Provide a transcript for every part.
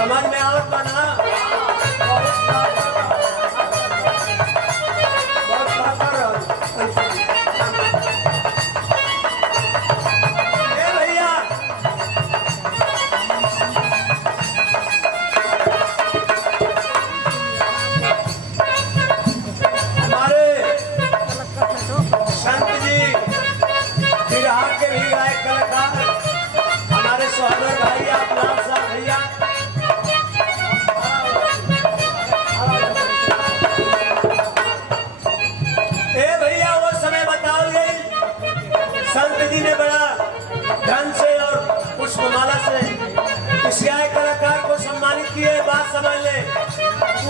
समझ में आवत बा ना? बहुत बात कर रहल। ए भैया हमारे संत जी बिरहा के भी गायक कलाकार हमारे सोहदर भाई अपना साहब भैया ए भैया वो समय बताओ गई संत जी ने बड़ा धन से और पुष्पमाला से इस गायक कलाकार को सम्मानित किए। बात समझ ले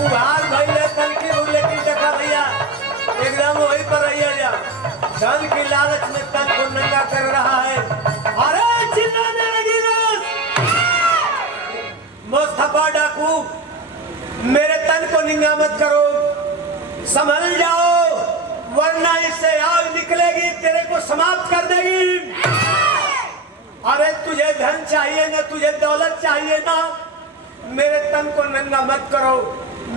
उभार भैया तन की भूल, लेकिन देखा भैया एकदम वही पर रहिए जा। धन की लालच में तन को नंगा कर रहा है। अरे चिल्लाने लगी मुस्तफा डाकू, मेरे तन को निंगा मत करो, संभल जाओ वरना इससे आग निकलेगी, तेरे को समाप्त कर देगी। अरे तुझे धन चाहिए ना, तुझे दौलत चाहिए ना, मेरे तन को नंगा मत करो।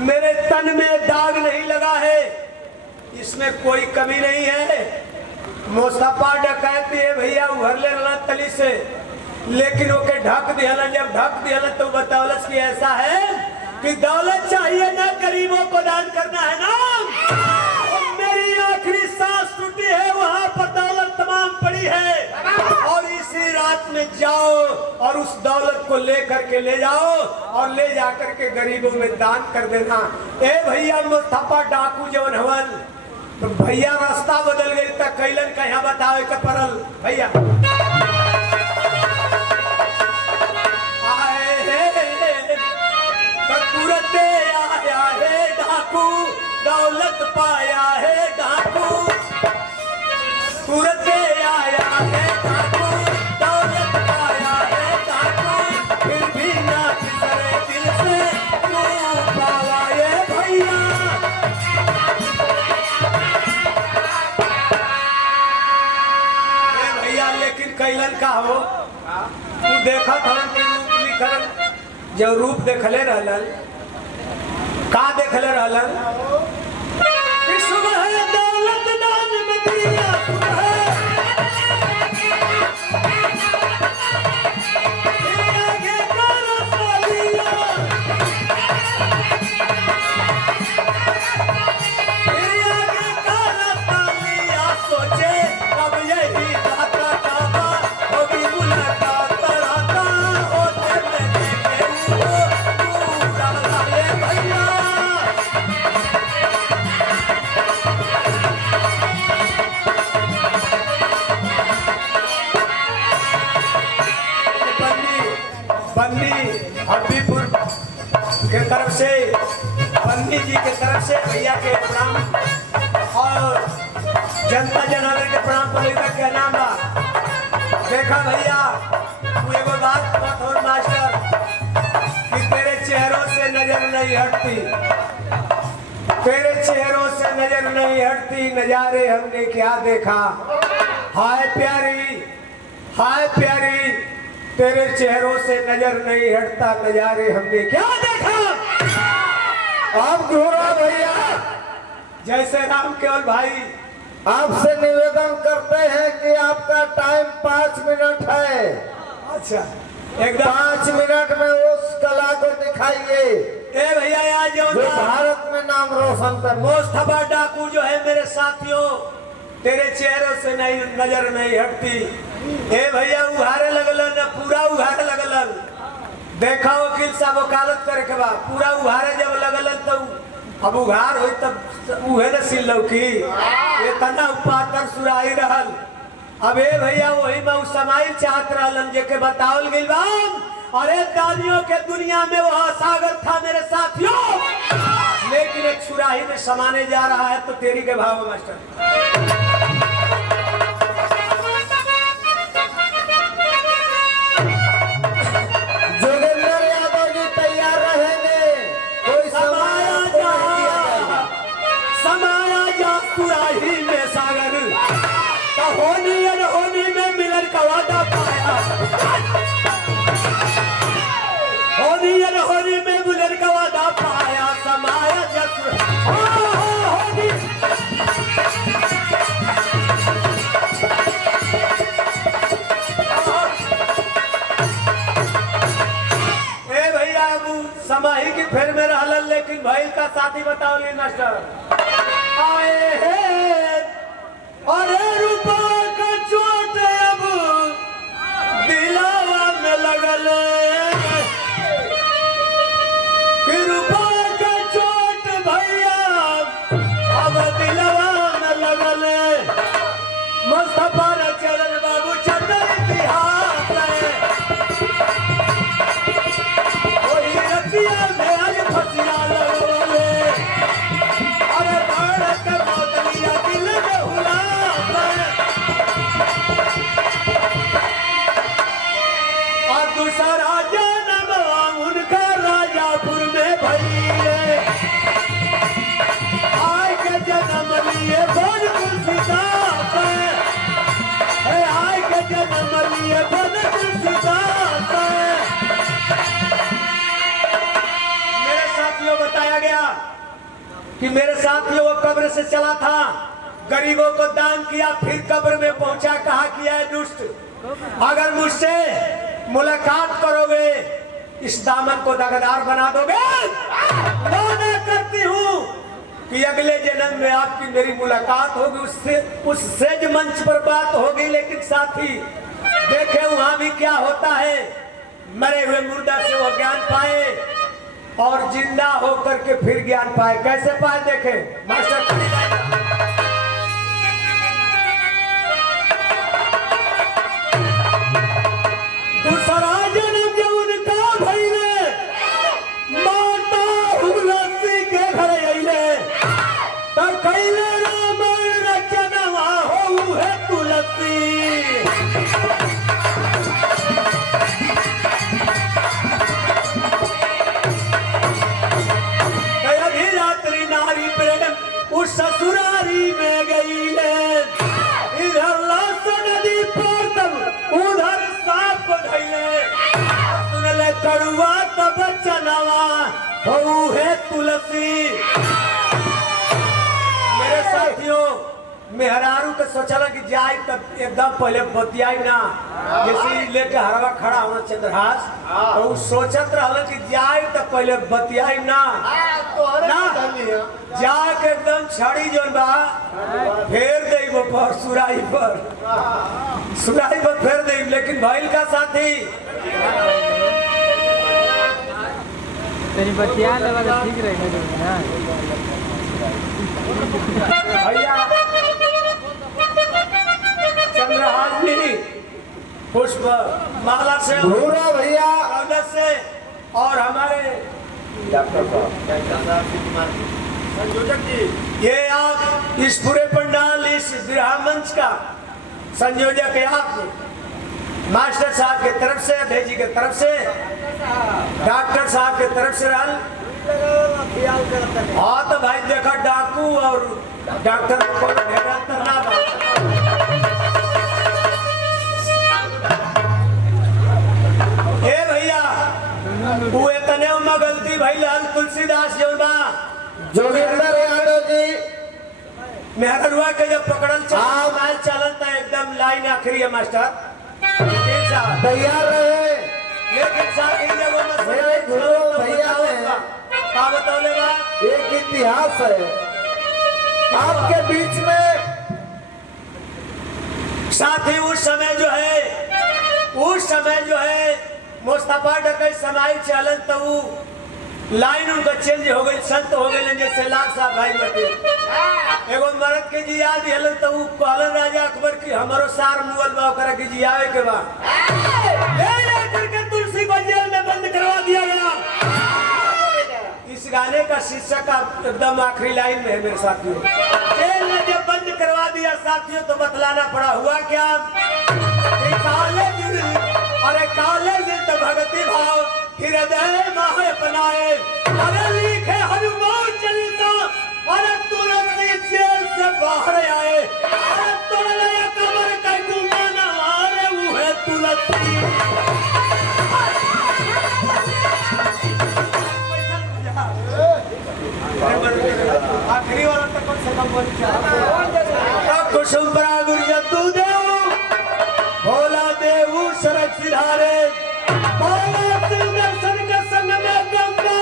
मेरे तन में दाग नहीं लगा है, इसमें कोई कमी नहीं है। मुस्तफा डकैती है भैया उभर ले रहा तली से, लेकिन ओके ढक दिया। जब ढक दिया तो बदौलत की ऐसा है कि दौलत चाहिए ना, गरीबों को दान करना है ना। मेरी आखिरी सांस टूटी है, वहां पर दौलत तमाम पड़ी है, और इसी रात में जाओ और उस दौलत को लेकर के ले जाओ और ले जाकर के गरीबों में दान कर देना। ए भैया मुस्तफा डाकू जवन हवन तो भैया रास्ता बदल गई तक कैलन कहा बतावे का परल भैया तुरंत आया है डाकू, दौलत पाया है डाकू, तुरंत आया है डाकू, दौलत पाया है डाकू, फिर भी ना किसरे दिल से क्यों पावा ये भैया। ए भैया लेकिन कैलन का हो तू देखा था कि रूप लिखल जो रूप देखले रहलन का देखले रहलन कि सुबह दौलत दान में दिया, आगे का रास्ता लिया, आगे का रास्ता लिया, सोचे अब यही रास्ता काबा होगी मुलाकात राता होते में बन्नी हड्डीपुर के तरफ से, बन्नी जी के तरफ से भैया के प्रणाम और जनता जनार्दन के प्रणाम पड़ेगा। क्या नाम बा देखा भैया तू एगो बात मत हो मास्टर कि तेरे चेहरों से नजर नहीं हटती, तेरे चेहरों से नजर नहीं हटती, नजारे हमने क्या देखा। हाय प्यारी, हाय प्यारी, तेरे चेहरों से नजर नहीं हटता, नजारे हमने क्या देखा। आप घोरा भैया जैसे राम केवल भाई आपसे निवेदन करते हैं कि आपका टाइम 5 मिनट है। अच्छा एकदम 5 मिनट में उस कला को दिखाइए ए भैया यहाँ जो भारत में नाम रोशन कर। मुस्तफा डाकू जो है मेरे साथियों, तेरे चेहरों से नहीं नजर नहीं हटती। ए भैया उघारे लगलन, पूरा उघारे लगलन। देखा वकील साहब वकालत करे के बाद पूरा उघारे जब लगलन तो अब उघार हो तब उहे न सिल लौकी इतना पातर सुराही रहल। अब ए भैया वही में समाइल चाहत रहलन जेके बतावल गइल बा। अरे दानियों के दुनिया में वह सागर था मेरे साथियों, लेकिन एक सुराही में समाने जा रहा है तो तेरी के भाव मास्टर। होनी में मिलन का वादा पाया, होनी समाही की फिर में रहलन, लेकिन भैल का साथी बताओ ली मास्टर। आए हैं अरे रूपा का चोट अब दिलावा में लगल, कि रूपा का चोट भैया अब दिलावा में लगल। मुस्तफा ने चलन बाबू चंदन इतिहास वही रतिया में आज फसिया लगवले, अरे बाढ़ के मोतलिया दिल में हुला। और दूसरा जन्म उनका राजापुर में भइले, आय के जन्म लिए बोल सीता, आय के जन्म लिए बोल सीता। मेरे साथियों बताया गया कि मेरे साथियों वो कब्र से चला था, गरीबों को दान किया, फिर कब्र में पहुंचा, कहा किया है दुष्ट, अगर मुझसे मुलाकात करोगे इस दामन को दागदार बना दोगे। वादा करती हूँ कि अगले जन्म में आपकी मेरी मुलाकात होगी, उससे उस सेज मंच पर बात होगी। लेकिन साथी देखे वहां भी क्या होता है, मरे हुए मुर्दा से वो ज्ञान पाए और जिंदा होकर के फिर ज्ञान पाए। कैसे पाए देखे मास्टर। दूसरा जन्म जब उनका भइले, माता हुलसी के घर अइले, त कैले रामायण रचनवा होऊ है तुलसी। अधिरात्रि नारी प्रेम उस ससुरारी में गईले, इधर लाश नदी पार तब उधर सांप को धइले, सुनले कड़ुआ तब चनवा होऊ है तुलसी। मेरे साथियों मेहरारू के सोचला कि जाए तब एकदम पहले बतियाई ना, जैसे लेके हरवा खड़ा होना चंद्रहास, तो वो सोचत रहल कि जाए तब पहले बतियाई ना, जाके एकदम छड़ी जोन बा फेर दे वो पर सुराई पर फेर दे। लेकिन भइल का साथी तेरी बतिया लगा तो ठीक रहेगा ना भैया। चंद्रहास जी पुष्प माला से भूरा भैया कागज से और हमारे डॉक्टर साहब संयोजक जी, ये आप इस पूरे पंडाल इस विवाह मंच का संयोजक है आप, मास्टर साहब के तरफ से, अध्यक्ष जी के तरफ से, डॉक्टर साहब के तरफ से रहल। हाँ तो भाई देखा डाकू और डॉक्टर को ढेर अंतर ना बा। ए भैया वो इतने में गलती भइल तुलसीदास जौन बा जोगिंदर यादव जी मेहरुआ के जब पकड़ल चल चलन था एकदम लाइन आखिरी है मास्टर तैयार रहे। लेकिन साथी जब वो मेरे गुरु भैया ने का बतौले बा एक इतिहास है आपके बीच में। साथी उस समय जो है मुस्तफा डकई समाई चलन तो लाइन उनका चेंज हो गई, संत हो गए जैसे लाल साहब भाई बटे। एगो मरद के जी याद हलन तो कहलन राजा अकबर की हमारो सार मुगल बा ओकरा के जी आवे के बा, ले करके तुलसी को जेल में बंद करवा दिया गया। इस गाने का शीर्षक एकदम आखिरी लाइन में है मेरे साथियों। जेल में जब बंद करवा दिया साथियों तो बतलाना पड़ा, हुआ क्या? काले दिल तो भक्ति भाव हृदय माहे अपनाए, अरे लिखे हनुमान चालीसा, अरे तुरंत जेल से बाहर आए, अरे तोड़ लिया कमर का गुमान, अरे वो है तुलसी। आखिरी वाला तक कौन सा बोल कुसुम परा गुरजतु देव भोला देव सड़क सिधारे, भोला शिव दर्शन के संग में गंगा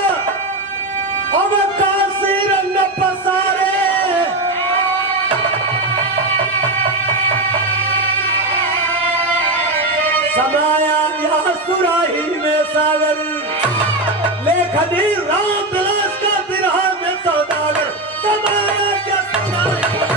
समाया या सुराही में सागर, लेखनी राम विलास का बिरहा में सौदागर, समाया या सुराही में